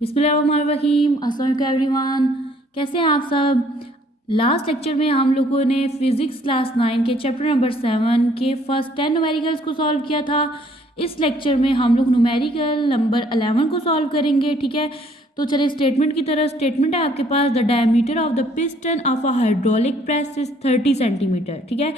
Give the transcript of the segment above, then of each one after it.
बिस्मिल्लाहिर्रहमानिर्रहीम। अस्सलाम वालेकुम एवरीवन। कैसे हैं आप सब। लास्ट लेक्चर में हम लोगों ने फिज़िक्स क्लास 9 के चैप्टर नंबर 7 के फर्स्ट 10 न्यूमेरिकल्स को सॉल्व किया था। इस लेक्चर में हम लोग न्यूमेरिकल नंबर 11 को सॉल्व करेंगे। ठीक है, तो चलिए स्टेटमेंट की तरह। स्टेटमेंट है आपके पास, the diameter of the piston of a hydraulic press is 30 centimetre. ठीक है,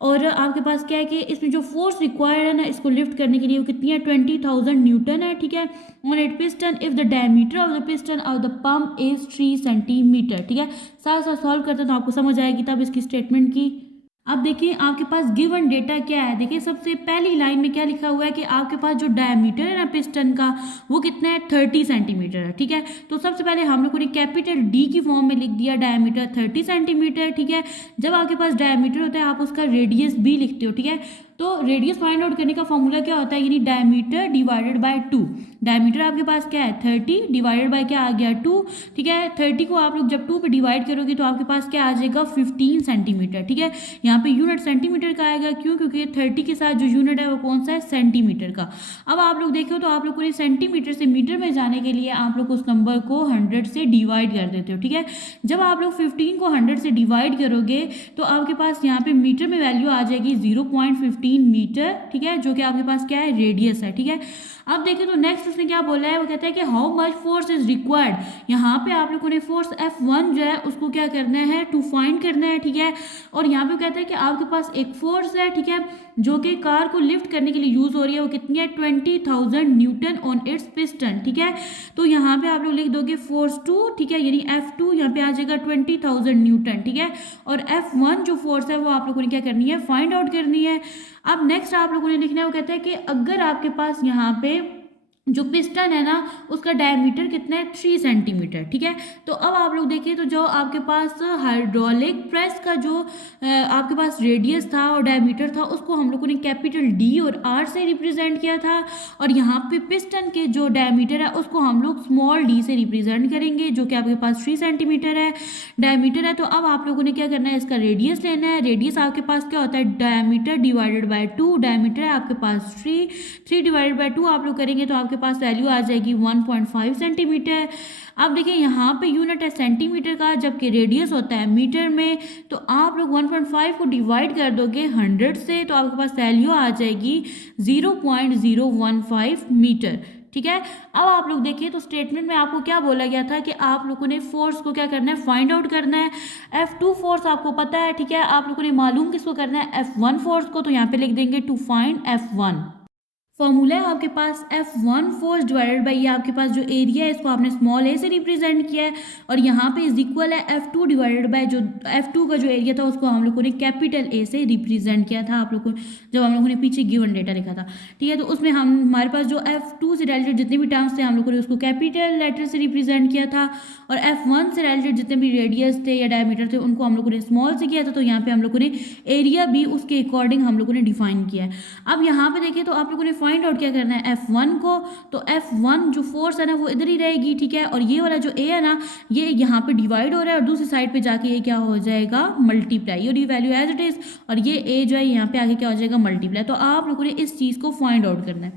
और आपके पास क्या है कि इसमें जो फोर्स रिक्वायर्ड है ना इसको लिफ्ट करने के लिए वो कितनी है, 20,000 न्यूटन है। ठीक है, on it piston if the diameter of the piston of the pump is 3 centimetre. ठीक है, साथ साथ सॉल्व करते हैं तो आपको समझ आएगी तब इसकी स्टेटमेंट की। अब देखिए आपके पास गिवन डेटा क्या है। देखिए सबसे पहली लाइन में क्या लिखा हुआ है कि आपके पास जो डायमीटर है ना पिस्टन का वो कितना है, 30 सेंटीमीटर है। ठीक है, तो सबसे पहले हम लोगों ने कैपिटल डी की फॉर्म में लिख दिया डायमीटर 30 सेंटीमीटर। ठीक है, जब आपके पास डायमीटर होता है आप उसका रेडियस भी लिखते हो। ठीक है, तो रेडियस फाइंड आउट करने का फॉर्मूला क्या होता है, यानी डायमीटर डिवाइडेड बाय 2। डायमीटर आपके पास क्या है, 30 डिवाइडेड बाय क्या आ गया, 2। ठीक है, 30 को आप लोग जब 2 पे डिवाइड करोगे तो आपके पास क्या आ जाएगा, 15 सेंटीमीटर। ठीक है, यहाँ पे यूनिट सेंटीमीटर का आएगा, क्यों, क्योंकि 30 के साथ जो यूनिट है वो कौन सा है, सेंटीमीटर का। अब आप लोग देखो तो आप लोग को सेंटीमीटर से मीटर में जाने के लिए आप लोग उस नंबर को 100 से डिवाइड कर देते हो। ठीक है, जब आप लोग 15 को 100 से डिवाइड करोगे तो आपके पास यहाँ पे मीटर में वैल्यू आ जाएगी 0.15 मीटर। ठीक है, जो कि आपके पास क्या है, रेडियस है। ठीक है, अब देखिए तो नेक्स्ट उसने क्या बोला है, वो कहता है कि how much force is required. यहाँ पे आप लोगों ने फोर्स F1 जो है उसको क्या करना है, टू फाइंड करना है। ठीक है, और यहाँ पे कहता है कि आपके पास एक फोर्स है, ठीक है, जो कि कार को लिफ्ट करने के लिए यूज हो रही है, वो कितनी है, 20,000 न्यूटन ऑन इट्स पिस्टन। ठीक है, तो यहाँ पे आप लोग लिख दोगे फोर्स 2। ठीक है, यानी F2 यहाँ पे आ जाएगा 20,000 न्यूटन। ठीक है, और F1 जो फोर्स है वो आप लोगों ने क्या करनी है, फाइंड आउट करनी है। अब नेक्स्ट आप लोगों ने लिखना है, वो कहता है कि अगर आपके पास यहाँ पे जो पिस्टन है ना उसका डायमीटर कितना है, 3 सेंटीमीटर। ठीक है, तो अब आप लोग देखिए तो जो आपके पास हाइड्रोलिक प्रेस का जो आपके पास रेडियस था और डायमीटर था उसको हम लोगों ने कैपिटल डी और आर से रिप्रेजेंट किया था, और यहाँ पे पिस्टन के जो डायमीटर है उसको हम लोग स्मॉल डी से रिप्रेजेंट करेंगे, जो कि आपके पास 3 सेंटीमीटर है डायमीटर है। तो अब आप लोगों ने क्या करना है, इसका रेडियस लेना है। रेडियस आपके पास क्या होता है, डायमीटर डिवाइडेड बाय 2। डायमीटर है आपके पास 3 डिवाइडेड बाय 2 आप लोग करेंगे तो आपके पास वैल्यू आ जाएगी 1.5 सेंटीमीटर। अब देखिए यहाँ पे यूनिट है सेंटीमीटर का, जबकि रेडियस होता है मीटर में। तो आप लोग 1.5 को डिवाइड कर दोगे 100 से तो आपके पास वैल्यू आ जाएगी 0.015 मीटर। ठीक है, अब आप लोग देखिए तो स्टेटमेंट में आपको क्या बोला गया था कि आप लोगों ने फोर्स को क्या करना है, फाइंड आउट करना है। F2 फोर्स आपको पता है। ठीक है, आप लोगों ने मालूम किसको करना है, F1 फोर्स को, तो यहाँ पे लिख देंगे टू फाइंड F1। फॉर्मूला है आपके पास F1 फोर्स डिवाइडेड बाई ये आपके पास जो एरिया है इसको आपने स्मॉल ए से रिप्रेजेंट किया है, और यहाँ पे इज इक्वल है F2 डिवाइडेड बाई जो F2 का जो एरिया था उसको हम लोगों ने कैपिटल ए से रिप्रेजेंट किया था। आप लोग को जब हम लोगों ने पीछे गिवन डेटा लिखा था, ठीक है, तो उसमें हमारे पास जो F2 से रिलेटेड जितने भी टर्म्स थे हम लोगों ने उसको कैपिटल लेटर से रिप्रेजेंट किया था, और F1 से रिलेटेड जितने भी रेडियस थे या डायमीटर थे उनको हम लोगों ने स्मॉल से किया था। तो यहाँ पे हम लोगों ने एरिया भी उसके अकॉर्डिंग हम लोगों ने डिफाइन किया है। अब यहाँ पे देखिए तो आप लोगों ने फाइंड आउट क्या करना है, F1 को, तो F1 जो फोर्स है ना वो इधर ही रहेगी। ठीक है, और ये वाला जो A है ना ये यहाँ पे डिवाइड हो रहा है और दूसरी साइड पे जाके ये क्या हो जाएगा, मल्टीप्लाई, और ये वैल्यू एज इट इज, और ये A जो है यहाँ पे आगे क्या हो जाएगा, मल्टीप्लाई। तो आप लोगों ने इस चीज़ को फाइंड आउट करना है।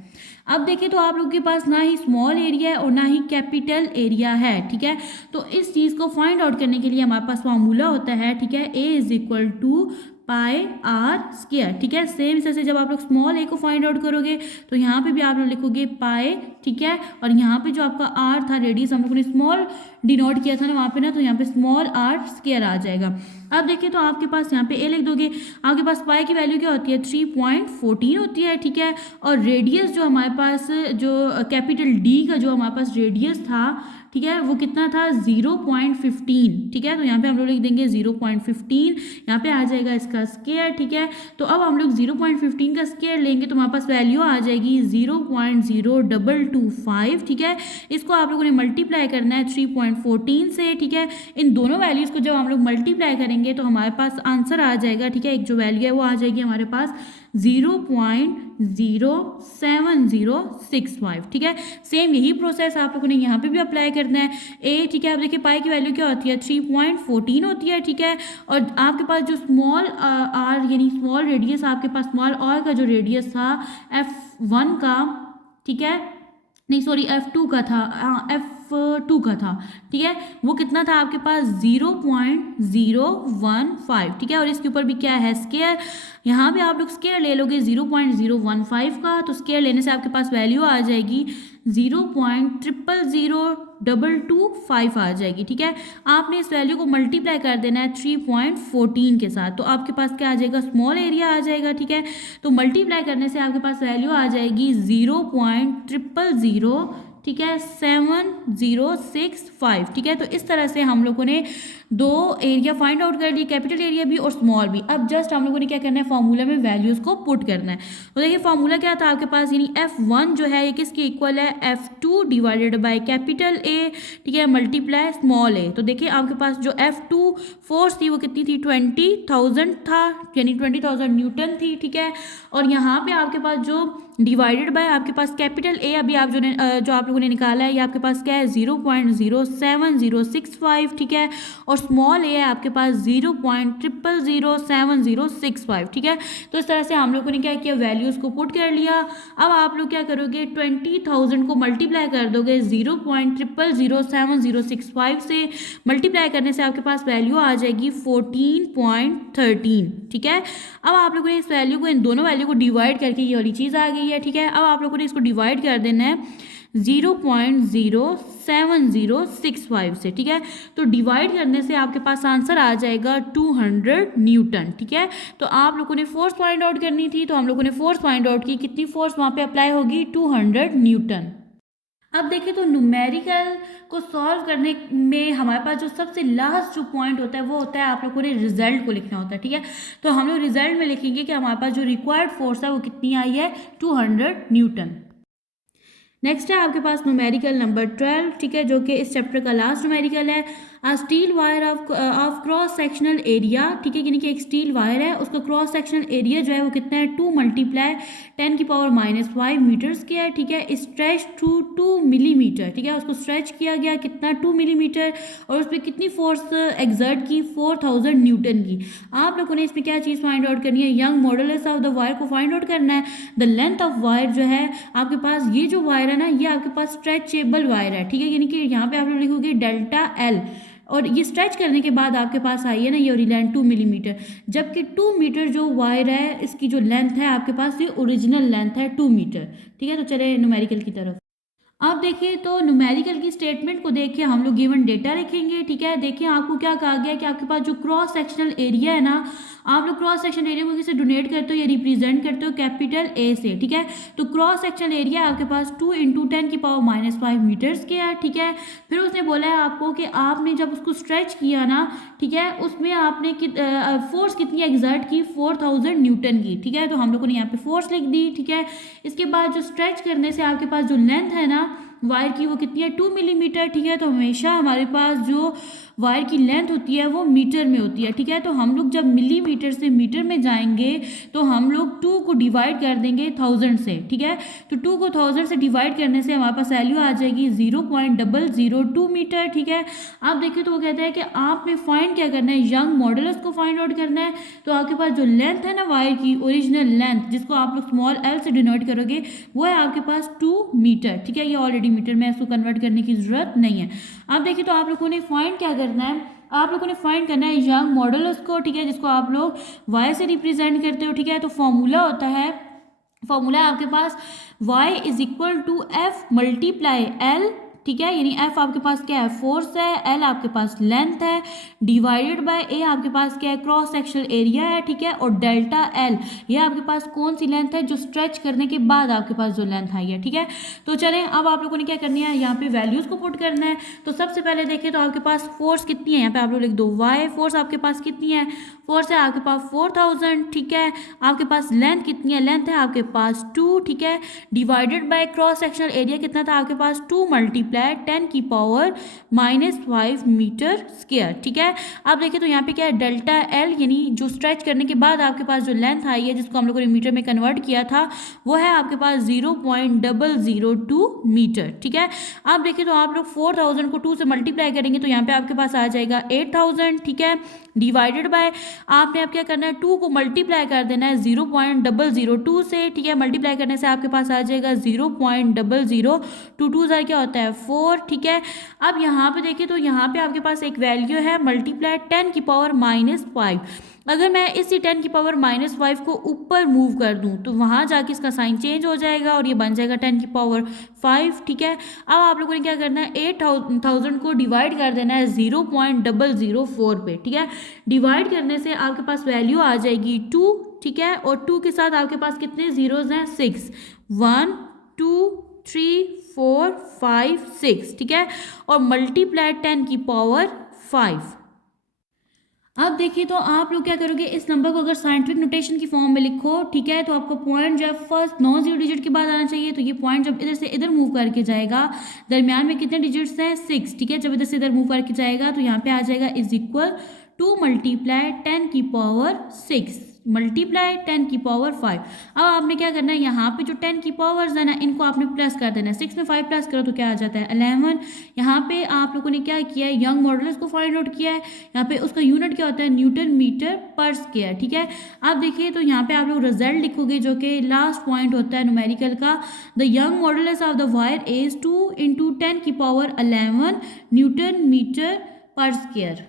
अब देखिए तो आप लोगों के पास ना ही स्मॉल एरिया है और ना ही कैपिटल एरिया है। ठीक है, तो इस चीज़ को फाइंड आउट करने के लिए हमारे पास फॉर्मूला होता है, ठीक है, A is equal to pi r square. ठीक है, सेम इस तरह से जब आप लोग स्मॉल ए को फाइंड आउट करोगे तो यहाँ पे भी आप लोग लिखोगे पाई। ठीक है, और यहाँ पे जो आपका आर था रेडियस हम लोगों ने स्मॉल डिनोट किया था ना वहाँ पे ना, तो यहाँ पे स्मॉल आर स्क्वायर आ जाएगा। अब देखिए तो आपके पास यहाँ पे ए लिख दोगे, आपके पास पाई की वैल्यू क्या होती है, 3.14 होती है। ठीक है, और रेडियस जो हमारे पास जो कैपिटल डी का जो हमारे पास रेडियस था, ठीक है, वो कितना था, 0.15। ठीक है, तो यहाँ पे हम लोग लिख देंगे 0.15, यहाँ पे आ जाएगा इसका स्क्वायर। ठीक है, तो अब हम लोग 0.15 का स्क्वायर लेंगे तो हमारे पास वैल्यू आ जाएगी 0.0225। ठीक है, इसको आप लोगों ने मल्टीप्लाई करना है 3.14 से। ठीक है, इन दोनों वैल्यूज़ को जब हम लोग मल्टीप्लाई करेंगे तो हमारे पास आंसर आ जाएगा। ठीक है, एक जो वैल्यू है वो आ जाएगी हमारे पास 0.07065। ठीक है, सेम यही प्रोसेस आप लोगों ने यहाँ पे भी अप्लाई करना है। ए, ठीक है, आप देखिए पाई की वैल्यू क्या होती है, 3.14 होती है। ठीक है, और आपके पास जो स्मॉल आर यानी स्मॉल रेडियस, आपके पास स्मॉल आर का जो रेडियस था F1 का, ठीक है, नहीं सॉरी F2 का था, F2 का था, ठीक है, वो कितना था आपके पास 0.015, ठीक है, और इसके ऊपर भी क्या है स्केयर, यहाँ पे आप लोग स्केयर ले लोगे 0.015 का, तो स्केयर लेने से आपके पास वैल्यू आ जाएगी 0.0002225 आ जाएगी, ठीक है। आपने इस वैल्यू को मल्टीप्लाई कर देना है 3.14 के साथ, तो आपके पास क्या आ जाएगा, स्मॉल एरिया आ जाएगा, ठीक है। तो मल्टीप्लाई करने से आपके पास वैल्यू आ जाएगी 0.000, ठीक है, 7065, ठीक है। तो इस तरह से हम लोगों ने दो एरिया फाइंड आउट कर लिए, कैपिटल एरिया भी और स्मॉल भी। अब जस्ट हम लोगों ने क्या करना है, फॉर्मूला में वैल्यूज को पुट करना है। तो देखिए फॉर्मूला क्या था आपके पास, यानी F1 जो है ये किसके इक्वल है, F2 divided by capital A, ठीक है, मल्टीप्लाई स्मॉल ए। तो देखिए आपके पास जो F2 फोर्स थी वो कितनी थी, 20,000 था, यानी 20,000 न्यूटन थी, ठीक है। और यहाँ पे आपके पास जो डिवाइडेड बाय आपके पास कैपिटल ए अभी आप जो आप लोगों ने निकाला है, ये आपके पास क्या है 0.07065, ठीक है, और स्मॉल ए है आपके पास 0.0007065, ठीक है। तो इस तरह से हम लोगों ने क्या किया, वैल्यूज़ को पुट कर लिया। अब आप लोग क्या करोगे, 20,000 को मल्टीप्लाई कर दोगे 0.0007065 से, मल्टीप्लाई करने से आपके पास वैल्यू आ जाएगी 14.13, ठीक है। अब आप लोगों ने इस वैल्यू को, इन दोनों वैल्यू को डिवाइड करके ये वाली चीज़ आ गई है, ठीक है। अब आप लोगों ने इसको डिवाइड कर देना है 0.07065 से, ठीक है। तो डिवाइड करने से आपके पास आंसर आ जाएगा 200 न्यूटन, ठीक है। तो आप लोगों ने फोर्स फाइंड आउट करनी थी, तो हम लोगों ने फोर्स फाइंड आउट की, कितनी फोर्स वहाँ पे अप्लाई होगी, 200 न्यूटन। अब देखिए तो न्यूमेरिकल को सॉल्व करने में हमारे पास जो सबसे लास्ट जो पॉइंट होता है वो होता है आप लोगों ने रिजल्ट को लिखना होता है, ठीक है। तो हम लोग रिजल्ट में लिखेंगे कि हमारे पास जो रिक्वायर्ड फोर्स है वो कितनी आई है, 200 न्यूटन। नेक्स्ट है आपके पास न्यूमेरिकल नंबर 12, ठीक है, जो कि इस चैप्टर का लास्ट न्यूमेरिकल है। Steel wire of cross sectional area, ठीक है, यानी कि एक स्टील वायर है, उसका क्रॉस सेक्शनल एरिया जो है वो कितना है, 2 × 10⁻⁵ मीटर स्क्वायर, ठीक है, स्ट्रेच टू 2 मिलीमीटर, ठीक है, उसको स्ट्रेच किया गया कितना, 2 मिलीमीटर, और उस पर कितनी फोर्स एग्जर्ट की, 4000 न्यूटन की। आप लोगों ने इसमें क्या चीज़ फाइंड आउट करनी है, young modulus of the wire को फाइंड आउट करना है। द लेंथ ऑफ वायर जो है आपके पास, ये जो वायर है ना, ये आपके पास स्ट्रेचेबल वायर है, ठीक है, यानी कि यहाँ पे आप लोग लिखोगे डेल्टा एल, और ये स्ट्रेच करने के बाद आपके पास आई है ना ये लेंथ 2 मिलीमीटर, जबकि 2 मीटर जो वायर है इसकी जो लेंथ है आपके पास, ये ओरिजिनल लेंथ है 2 मीटर, ठीक है। तो चले न्यूमेरिकल की तरफ। अब देखिए तो न्यूमेरिकल की स्टेटमेंट को देखिए हम लोग गिवन डेटा लिखेंगे, ठीक है। देखिए आपको क्या कहा गया कि आपके पास जो क्रॉस सेक्शनल एरिया है ना, आप लोग क्रॉस सेक्शनल एरिया को किससे डोनेट करते हो या रिप्रेजेंट करते हो, कैपिटल ए से, ठीक है। तो क्रॉस सेक्शनल एरिया आपके पास 2 × 10⁻⁵ मीटर्स के है, ठीक है। फिर उसने बोला है आपको कि आपने जब उसको स्ट्रेच किया ना, ठीक है, उसमें आपने फोर्स कितनी एग्जर्ट की, 4000 न्यूटन की, ठीक है। तो हम लोगों ने यहाँ पे फोर्स लिख दी, ठीक है। इसके बाद जो स्ट्रेच करने से आपके पास जो लेंथ है ना वायर की वो कितनी है, 2 मिलीमीटर, ठीक है। तो हमेशा हमारे पास जो वायर की लेंथ होती है वो मीटर में होती है, ठीक है। तो हम लोग जब मिलीमीटर से मीटर में जाएंगे तो हम लोग 2 को डिवाइड कर देंगे 1000 से, ठीक है। तो 2 को 1000 से डिवाइड करने से हमारे पास वैल्यू आ जाएगी 0.002 मीटर, ठीक है। आप देखिए तो वो कहता है कि आपने फाइंड क्या करना है, यंग मॉडुलस को फाइंड आउट करना है। तो आपके पास जो लेंथ है ना वायर की, ओरिजिनल लेंथ, जिसको आप लोग स्मॉल एल से डिनोट करोगे, वो है आपके पास 2 मीटर, ठीक है। ये ऑलरेडी मीटर में, इसको कन्वर्ट करने की जरूरत नहीं है। अब देखिए तो आप लोगों ने फाइंड क्या करना है, आप लोगों ने फाइंड करना है यंग मॉडुलस को, ठीक है, जिसको आप लोग वाई से रिप्रेजेंट करते हो, ठीक है। तो फॉर्मूला होता है, फॉर्मूला है आपके पास y = F × L, ठीक है, यानी F आपके पास क्या है, फोर्स है, L आपके पास लेंथ है, डिवाइडेड बाय A आपके पास क्या है, क्रॉस सेक्शनल एरिया है, ठीक है, और डेल्टा L ये आपके पास कौन सी लेंथ है, जो स्ट्रेच करने के बाद आपके पास जो लेंथ आई है, ठीक है। तो चलें अब आप लोगों ने क्या करनी है, यहाँ पे वैल्यूज को पुट करना है। तो सबसे पहले देखें तो आपके पास फोर्स कितनी है, यहाँ पे आप लोग लिख दो y, फोर्स आपके पास कितनी है, फोर्स है आपके पास 4000, ठीक है। आपके पास लेंथ कितनी है, लेंथ है आपके पास 2, ठीक है, divided by cross sectional area कितना था आपके पास, 2 × 10⁻⁵ मीटर स्क्वायर, ठीक है। अब देखिए तो यहाँ पे क्या है, डेल्टा एल, यानी जो स्ट्रेच करने के बाद आपके पास जो लेंथ आई है, जिसको हम लोगों ने मीटर में कन्वर्ट किया था, वो है आपके पास 0.002 मीटर, ठीक है। अब देखिए तो आप लोग 4000 को 2 से मल्टीप्लाई करेंगे तो यहाँ पे आपके पास आ जाएगा 8000, ठीक है, डिवाइडेड बाय आपने अब क्या करना है, 2 को मल्टीप्लाई कर देना है 0.002 से, ठीक है। मल्टीप्लाई करने से आपके पास आ जाएगा 0.002, 2 2 क्या होता है 4, ठीक है। अब यहाँ पे देखिए तो यहाँ पे आपके पास एक वैल्यू है मल्टीप्लाई 10 की पावर -5। अगर मैं इसी 10 की पावर -5 को ऊपर मूव कर दूं तो वहाँ जाके इसका साइन चेंज हो जाएगा और ये बन जाएगा 10 की पावर 5, ठीक है। अब आप लोगों ने क्या करना है, 8000 को डिवाइड कर देना है 0.004 पे, ठीक है। डिवाइड करने से आपके पास वैल्यू आ जाएगी 2, ठीक है। और 2 के साथ आपके पास कितने जीरोज हैं, 6, 1 2 3 4 5 6, ठीक है। और मल्टीप्लाई 10 की पावर 5। अब देखिए तो आप लोग क्या करोगे, इस नंबर को अगर साइंटिफिक नोटेशन की फॉर्म में लिखो, ठीक है, तो आपको पॉइंट जब फर्स्ट नॉन जीरो डिजिट के बाद आना चाहिए, तो ये पॉइंट जब इधर से इधर मूव करके जाएगा, दरमियान में कितने डिजिट्स हैं, 6, ठीक है। जब इधर से इधर मूव करके जाएगा तो यहाँ पे आ जाएगा इज इक्वल टू मल्टीप्लाई 10 की पावर 6 मल्टीप्लाई 10 की पावर 5। अब आपने क्या करना है, यहाँ पे जो 10 की पावर्स है ना, इनको आपने प्लस कर देना है। 6 में 5 प्लस करो तो क्या आ जाता है, 11। यहाँ पे आप लोगों ने क्या किया है, यंग मॉडुलस को फाइंड आउट किया है। यहाँ पे उसका यूनिट क्या होता है, न्यूटन मीटर पर स्क्वायर, ठीक है। अब देखिए तो यहाँ पे आप लोग रिजल्ट लिखोगे जो कि लास्ट पॉइंट होता है न्यूमेरिकल का, the young modulus of the wire is 2 × 10 की पावर 11 न्यूटन मीटर पर स्क्वायर।